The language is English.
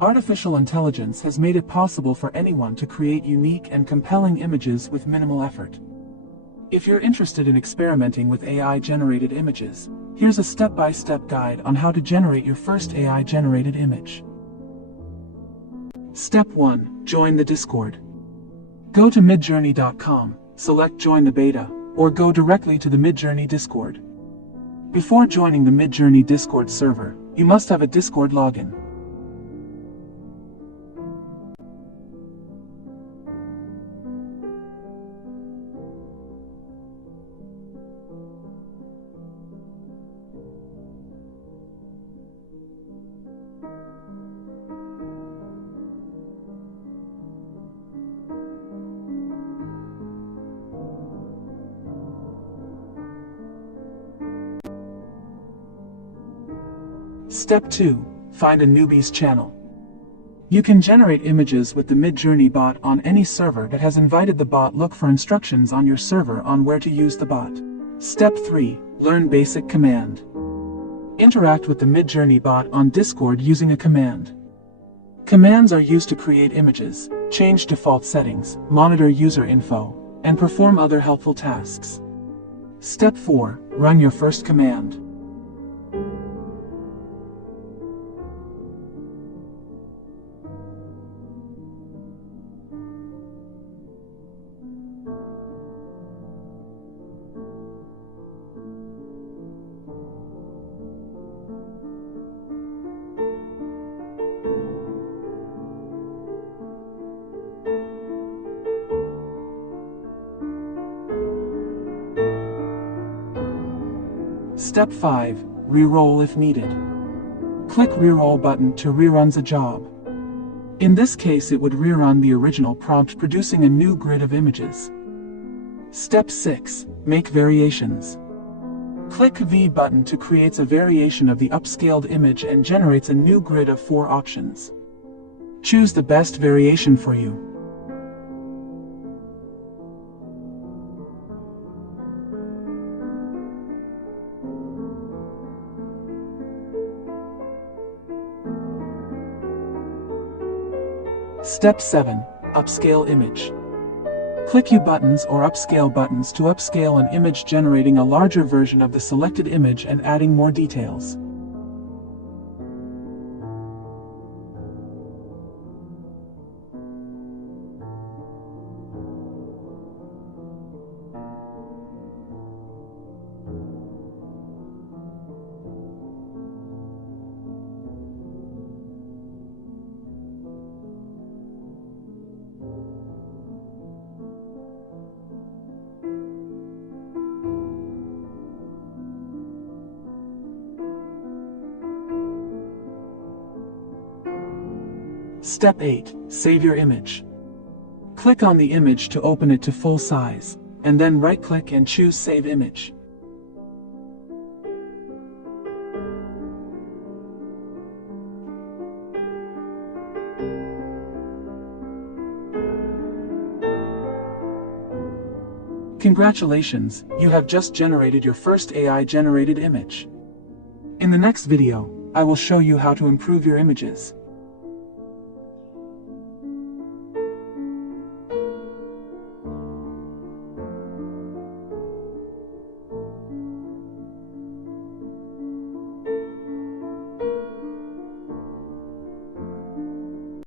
Artificial intelligence has made it possible for anyone to create unique and compelling images with minimal effort. If you're interested in experimenting with AI-generated images, here's a step-by-step guide on how to generate your first AI-generated image. Step 1. Join the Discord. Go to midjourney.com, select Join the Beta, or go directly to the Midjourney Discord. Before joining the Midjourney Discord server, you must have a Discord login. Step 2. Find a newbie's channel. You can generate images with the Midjourney bot on any server that has invited the bot. Look for instructions on your server on where to use the bot. Step 3. Learn basic command. Interact with the Midjourney bot on Discord using a command. Commands are used to create images, change default settings, monitor user info, and perform other helpful tasks. Step 4. Run your first command. Step 5. Reroll if needed. Click Reroll button to rerun the job. In this case, it would rerun the original prompt, producing a new grid of images. Step 6. Make variations. Click V button to create a variation of the upscaled image and generates a new grid of 4 options. Choose the best variation for you. Step 7. Upscale image. Click U buttons or upscale buttons to upscale an image, generating a larger version of the selected image and adding more details. Step 8. Save your image. Click on the image to open it to full size, and then right-click and choose Save Image. Congratulations, you have just generated your first AI-generated image. In the next video, I will show you how to improve your images.